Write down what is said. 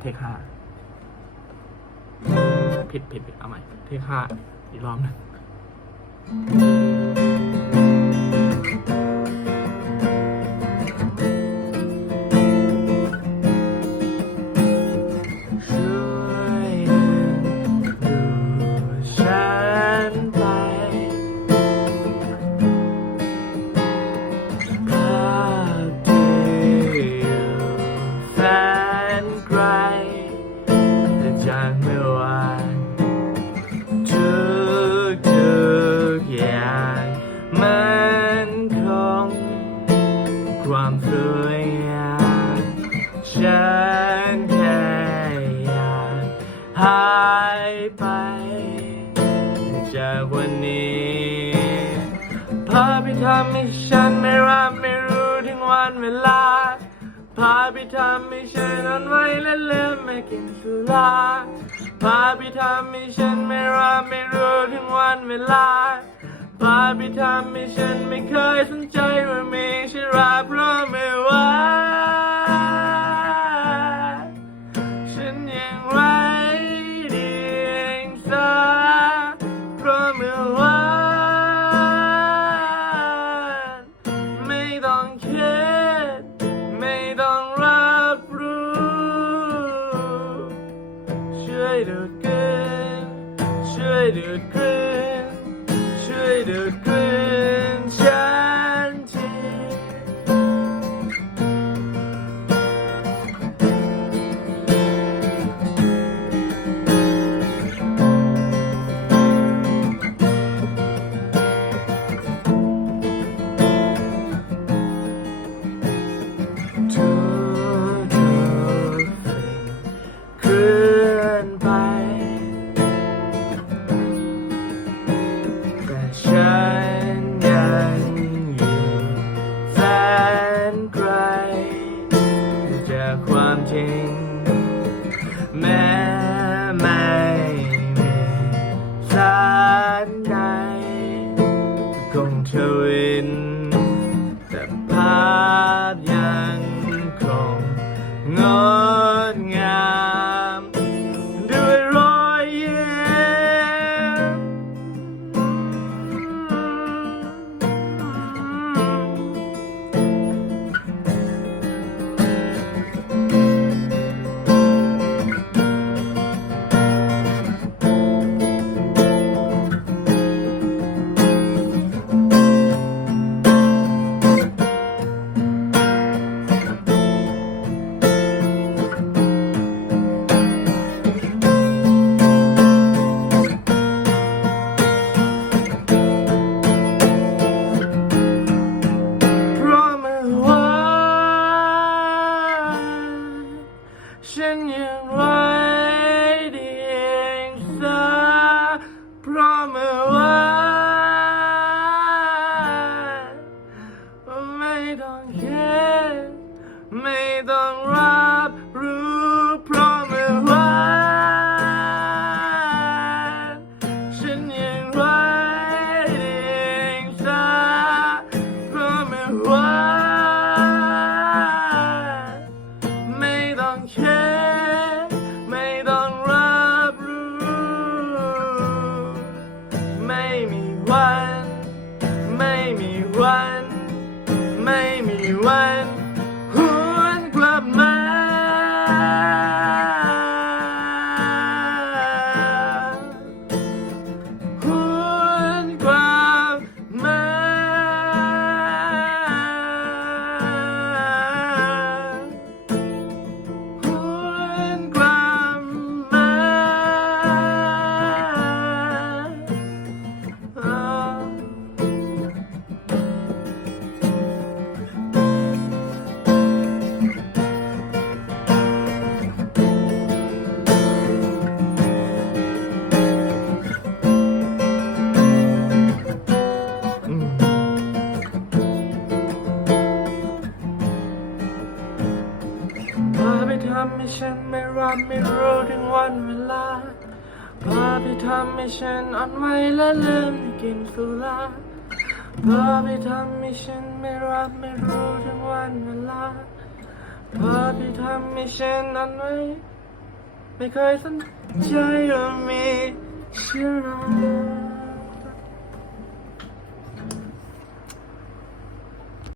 เทคห้าผิดผิดผิดเอาใหม่ เทคห้าอีกรอบหนึง มันคงความสวยงามฉันแค่อยากหายไป จากวันนี้พาไปทำให้ฉันไม่รับไม่รู้ถึงวันเวลาพาไปทำให้ฉันนอนไว้และลืมไม่กินสุราพาไปทำให้ฉันไม่รับไม่รู้ถึงวันเวลา พาไปทำให้ฉันไม่เคยสนใจว่ามีชราเพราะไม่ว่ ช่ว พยังคงงด ฉันยั วัน ไม่มีวันำให้ฉันไม่รับไม่รู้ถึงวันเวลา พาไปทำให้ฉันอ่อนไหวและลืมที่กินสุราพาไปทำให้ฉันไม่รับไม่รู้ถึงวันเวลา พาไปทำให้ฉันอ่อนไหวไม่เคยสนใจว่ามีเชื้อรา